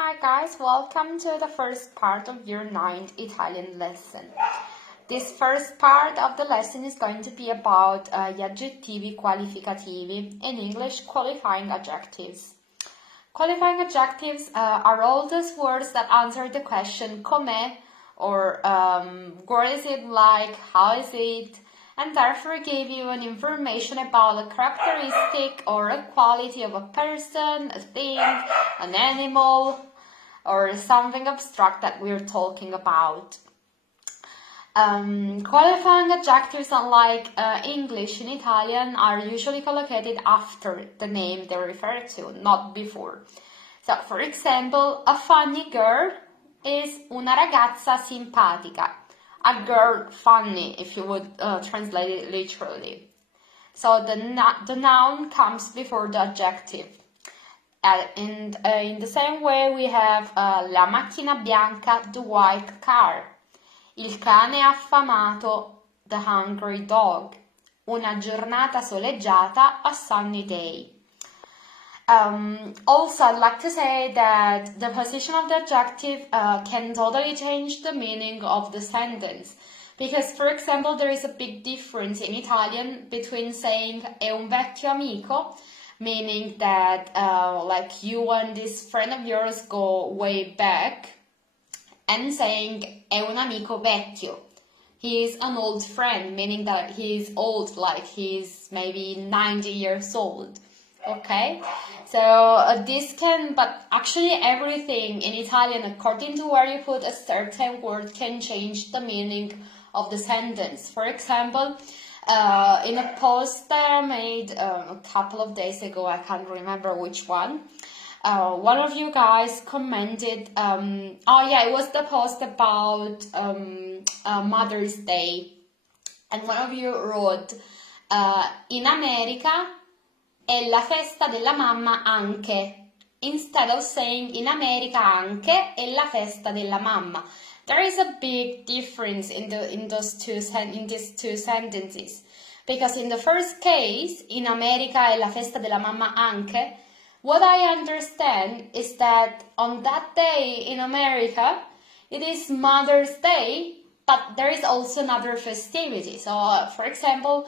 Hi guys, welcome to the first part of your 9th Italian lesson. This first part of the lesson is going to be about gli aggettivi qualificativi, in English qualifying adjectives. Qualifying adjectives are all those words that answer the question com'è or what is it like, how is it, and therefore give you an information about a characteristic or a quality of a person, a thing, an animal, or something abstract that we're talking about. Qualifying adjectives, unlike English and Italian, are usually collocated after the name they refer to, not before. So, for example, a funny girl is una ragazza simpatica. A girl funny, if you would translate it literally. So the noun comes before the adjective. And in the same way we have la macchina bianca, the white car, il cane affamato, the hungry dog, una giornata soleggiata, a sunny day. Also, I'd like to say that the position of the adjective can totally change the meaning of the sentence. Because, for example, there is a big difference in Italian between saying è un vecchio amico, meaning that like you and this friend of yours go way back, and saying è un amico vecchio. He is an old friend, meaning that he is old, like he's maybe 90 years old. Okay, so this can, but actually everything in Italian, according to where you put a certain word, can change the meaning of the sentence. For example, in a post that I made a couple of days ago, I can't remember which one, one of you guys commented, it was the post about Mother's Day, and one of you wrote, in America è la festa della mamma anche, instead of saying in America anche è la festa della mamma. There is a big difference in these two sentences, because in the first case, in America è la festa della mamma anche, what I understand is that on that day in America, it is Mother's Day, but there is also another festivity. So, for example,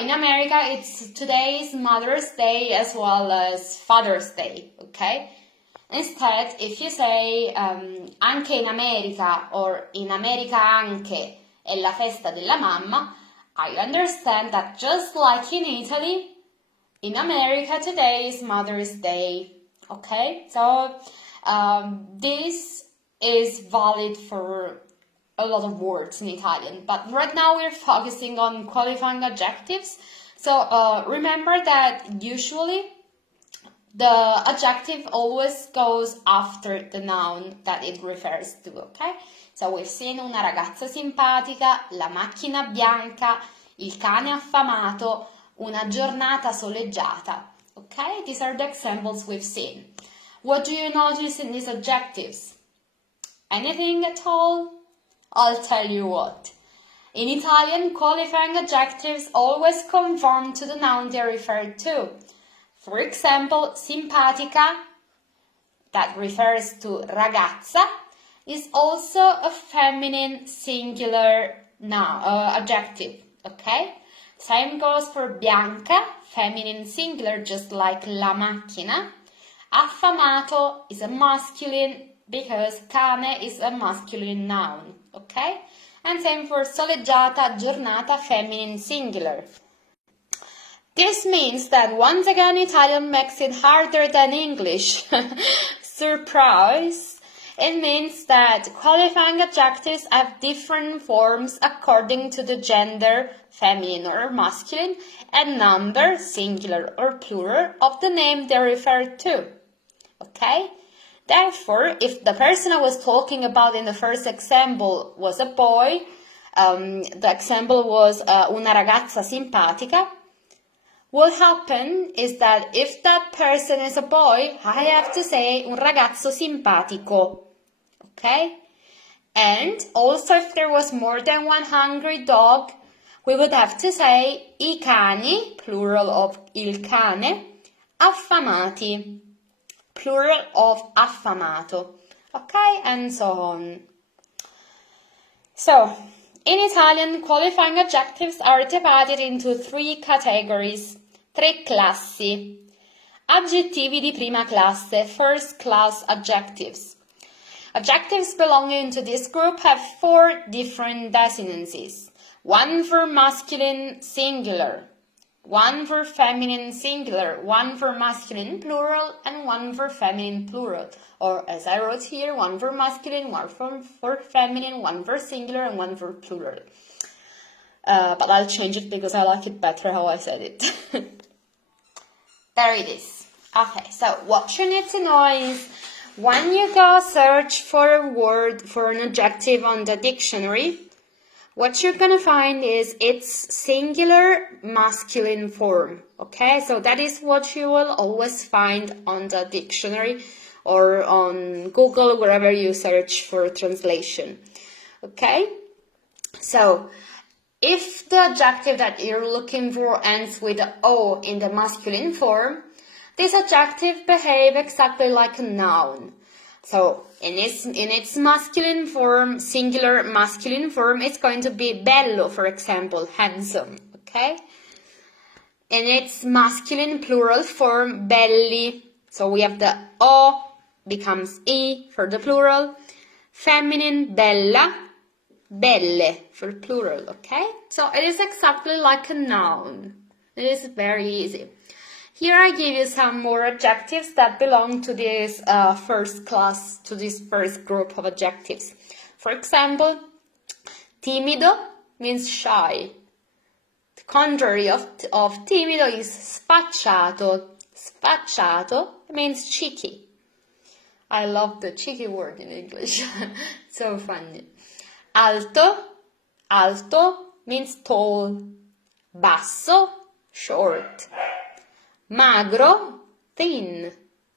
in America, today's Mother's Day as well as Father's Day, okay? Instead, if you say anche in America or in America anche è la festa della mamma, I understand that just like in Italy, in America today is Mother's Day, okay? So this is valid for a lot of words in Italian, but right now we're focusing on qualifying adjectives. So remember that usually the adjective always goes after the noun that it refers to, okay? So we've seen una ragazza simpatica, la macchina bianca, il cane affamato, una giornata soleggiata, okay? These are the examples we've seen. What do you notice in these adjectives? Anything at all? I'll tell you what. In Italian, qualifying adjectives always conform to the noun they refer to. For example, simpatica, that refers to ragazza, is also a feminine singular adjective, okay? Same goes for bianca, feminine singular, just like la macchina. Affamato is a masculine because cane is a masculine noun, okay? And same for soleggiata, giornata, feminine singular. This means that once again Italian makes it harder than English. Surprise! It means that qualifying adjectives have different forms according to the gender, feminine or masculine, and number, singular or plural, of the name they refer to. Okay? Therefore, if the person I was talking about in the first example was a boy, the example was una ragazza simpatica, what happened is that if that person is a boy, I have to say un ragazzo simpatico, okay? And also if there was more than one hungry dog, we would have to say I cani, plural of il cane, affamati. plural of affamato, okay, and so on. So, in Italian, qualifying adjectives are divided into 3 categories, 3 classi. Aggettivi di prima classe, first class adjectives. Adjectives belonging to this group have 4 different desinencies. 1 for masculine singular, 1 for feminine singular, 1 for masculine plural, and 1 for feminine plural. Or as I wrote here, 1 for masculine, 1 for feminine, 1 for singular, and 1 for plural. But I'll change it because I like it better how I said it. There it is. Okay, so what you need to know is when you go search for a word, for an adjective on the dictionary, what you're going to find is its singular masculine form, okay? So that is what you will always find on the dictionary or on Google, wherever you search for translation, okay? So if the adjective that you're looking for ends with an O in the masculine form, this adjective behaves exactly like a noun. So in its masculine form, singular masculine form, it's going to be bello, for example, handsome, okay? In its masculine plural form, belli, so we have the O becomes E for the plural, feminine bella, belle for plural, okay? So it is exactly like a noun. It is very easy. Here I give you some more adjectives that belong to this first class, to this first group of adjectives. For example, timido means shy. The contrary of timido is sfacciato. Sfacciato means cheeky. I love the cheeky word in English. So funny. Alto, alto means tall. Basso, short. Magro, thin.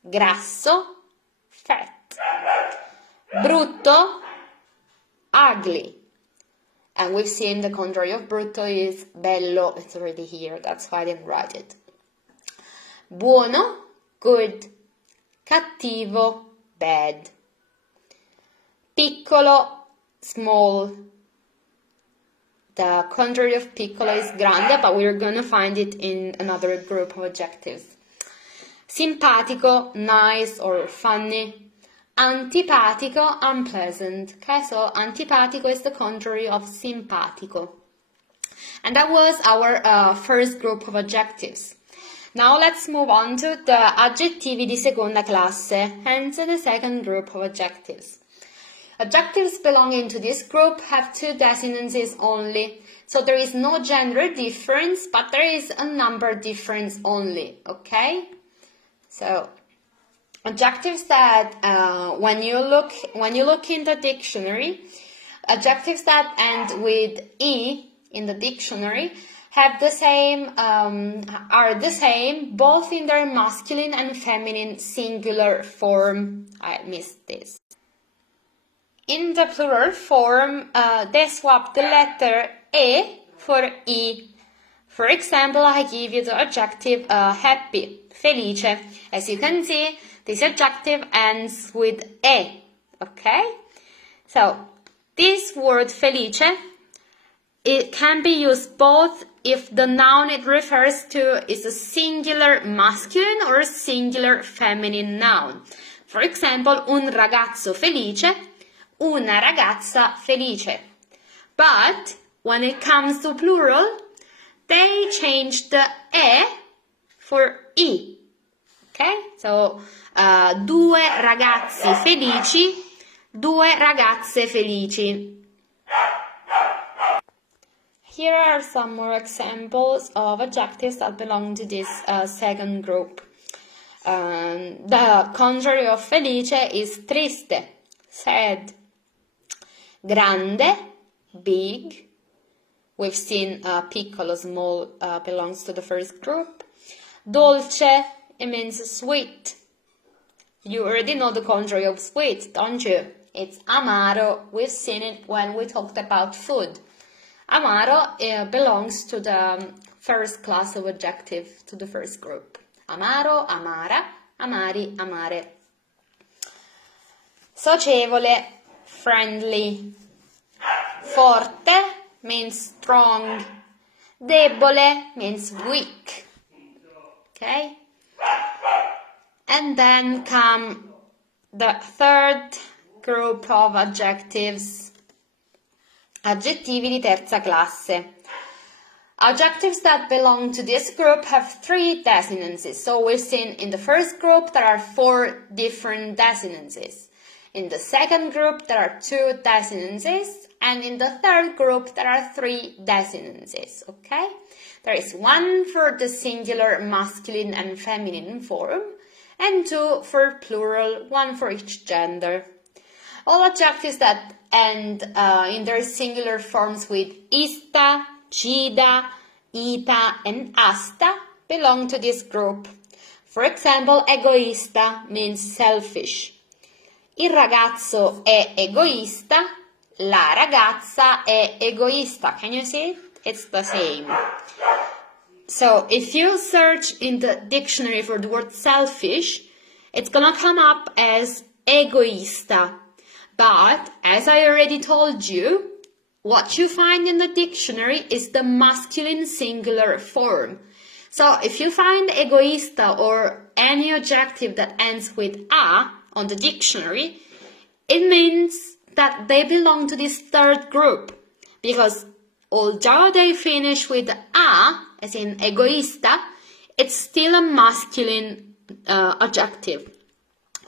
Grasso, fat. Brutto, ugly. And we've seen the contrary of brutto is bello. It's already here, that's why I didn't write it. Buono, good. Cattivo, bad. Piccolo, small. The contrary of piccolo is grande, but we're going to find it in another group of adjectives. Simpatico, nice or funny. Antipatico, unpleasant. Okay, so antipatico is the contrary of simpatico. And that was our first group of adjectives. Now let's move on to the aggettivi di seconda classe, hence the second group of adjectives. Adjectives belonging to this group have 2 desinencies only, so there is no gender difference, but there is a number difference only, okay? So, adjectives that when you look in the dictionary, adjectives that end with E in the dictionary have the same, are the same both in their masculine and feminine singular form. I missed this. In the plural form, they swap the letter E for I. For example, I give you the adjective happy, felice. As you can see, this adjective ends with E, okay? So, this word felice, it can be used both if the noun it refers to is a singular masculine or a singular feminine noun. For example, un ragazzo felice, una ragazza felice. But when it comes to plural, they change the E for I. Okay? So, due ragazzi felici, due ragazze felici. Here are some more examples of adjectives that belong to this second group. The contrary of felice is triste, sad. Grande, big. We've seen piccolo, small, belongs to the first group. Dolce, it means sweet. You already know the contrary of sweet, don't you? It's amaro. We've seen it when we talked about food. Amaro belongs to the first class of adjective, to the first group. Amaro, amara, amari, amare. Socievole, friendly. Forte means strong. Debole means weak. Okay? And then come the third group of adjectives. Adjectivity terza classe. Adjectives that belong to this group have 3 desinences. So we've seen in the first group there are 4 different desinences. In the second group there are 2 desinences. And in the third group there are 3 desinences. Okay? There is 1 for the singular masculine and feminine form, and 2 for plural, 1 for each gender. All adjectives that end in their singular forms with ista, cida, ita, and asta belong to this group. For example, egoista means selfish. Il ragazzo è egoista, la ragazza è egoista. Can you see it? It's the same. So if you search in the dictionary for the word selfish, it's gonna come up as egoista. But as I already told you, what you find in the dictionary is the masculine singular form. So if you find egoista or any adjective that ends with a on the dictionary, it means that they belong to this third group, because although they finish with a, as in egoista, it's still a masculine adjective.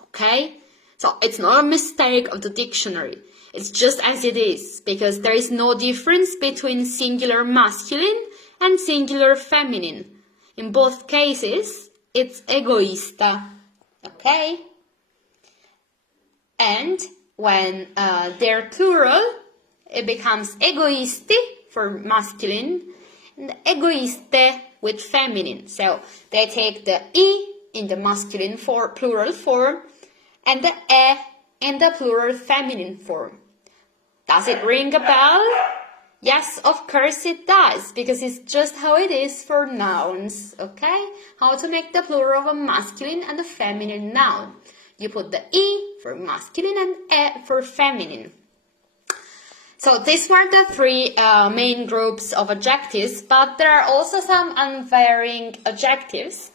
Okay? So it's not a mistake of the dictionary. It's just as it is, because there is no difference between singular masculine and singular feminine. In both cases, it's egoista. Okay? And when they're plural, it becomes egoisti for masculine and egoiste with feminine. So they take the e in the masculine plural form and the e in the plural feminine form. Does it ring a bell? Yes, of course it does, because it's just how it is for nouns, okay? How to make the plural of a masculine and a feminine noun. You put the e for masculine and e for feminine. So these were the 3 main groups of adjectives, but there are also some unvarying adjectives.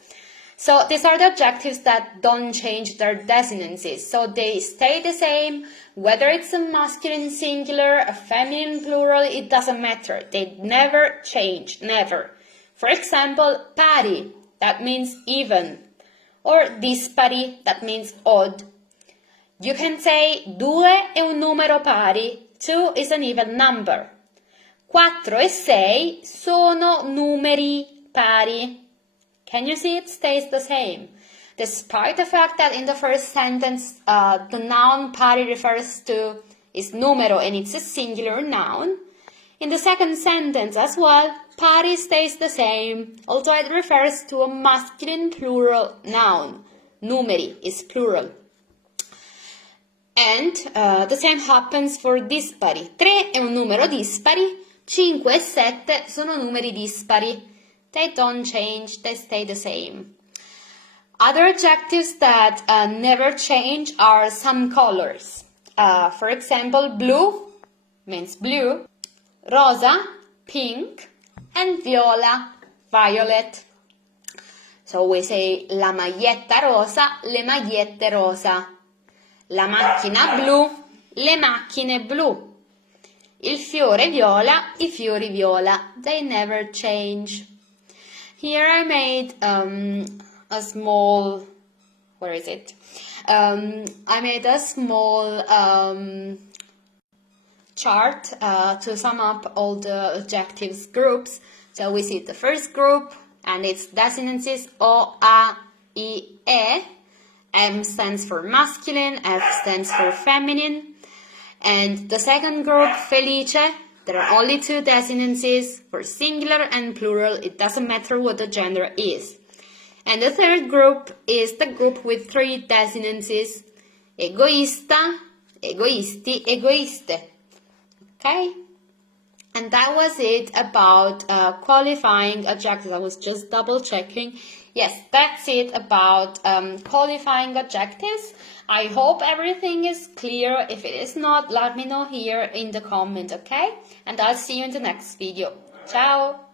So these are the adjectives that don't change their desinences. So they stay the same, whether it's a masculine singular, a feminine plural, it doesn't matter. They never change, never. For example, pari, that means even. Or dispari, that means odd. You can say 2 è un numero pari, 2 is an even number. 4 e 6 sono numeri pari. Can you see it stays the same? Despite the fact that in the first sentence the noun pari refers to is numero and it's a singular noun, in the second sentence as well, pari stays the same, although it refers to a masculine plural noun. Numeri is plural. And the same happens for dispari. 3 è un numero dispari, 5 e 7 sono numeri dispari. They don't change, they stay the same. Other adjectives that never change are some colors. For example, blue means blue, rosa, pink, and viola, violet. So we say la maglietta rosa, le magliette rosa. La macchina blu, le macchine blu. Il fiore viola, i fiori viola. They never change. Here I made a small, where is it? I made a small chart to sum up all the adjectives groups. So we see the first group and its desinences O, A, I, E. M stands for masculine, F stands for feminine. And the second group, felice, there are only 2 desinences for singular and plural. It doesn't matter what the gender is. And the third group is the group with 3 desinences, egoista, egoisti, egoiste. Okay? And that was it about qualifying adjectives. I was just double checking Yes, that's it about qualifying adjectives. I hope everything is clear. If it is not, let me know here in the comment, okay? And I'll see you in the next video. Ciao!